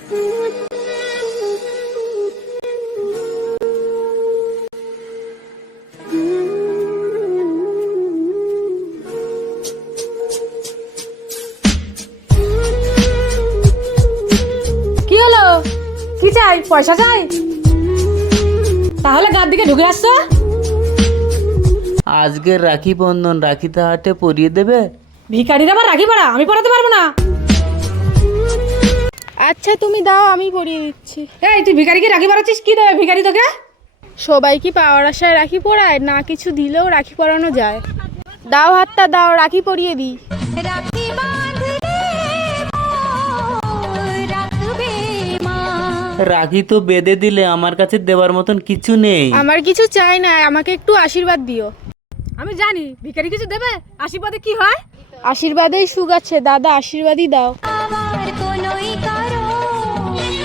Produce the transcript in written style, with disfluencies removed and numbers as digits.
কি হলো? কি চাই? পয়সা চাই? তাহলে গার দিকে ঢুকে আসছো। আজকে রাখি বন্ধন, রাখিতে হাতে পরিয়ে দেবে? ভিখারির আবার রাখি পড়া? আমি পড়াতে পারবো না। আচ্ছা তুমি দাও, আমি পরিয়ে দিচ্ছি। এই তুই ভিখারিকে রাখি পড়াচ্ছিস, কি দেবে ভিখারি তোকে? সবাই কি পাওয়ার আশায় রাখি পরায়? না কিছু দিলেও রাখি পরানো যায়। দাও হাতটা দাও, রাখি পরিয়ে দিই। রাখি তো বেঁধে দিলে, আমার কাছে দেওয়ার মতন কিছু নেই। আমার কিছু চাই না, আমাকে একটু আশীর্বাদ দিও। আমি জানি ভিখারি কিছু দেবে, আশীর্বাদে কি হয়? আশীর্বাদেই সুখ আছে দাদা, আশীর্বাদই দাও।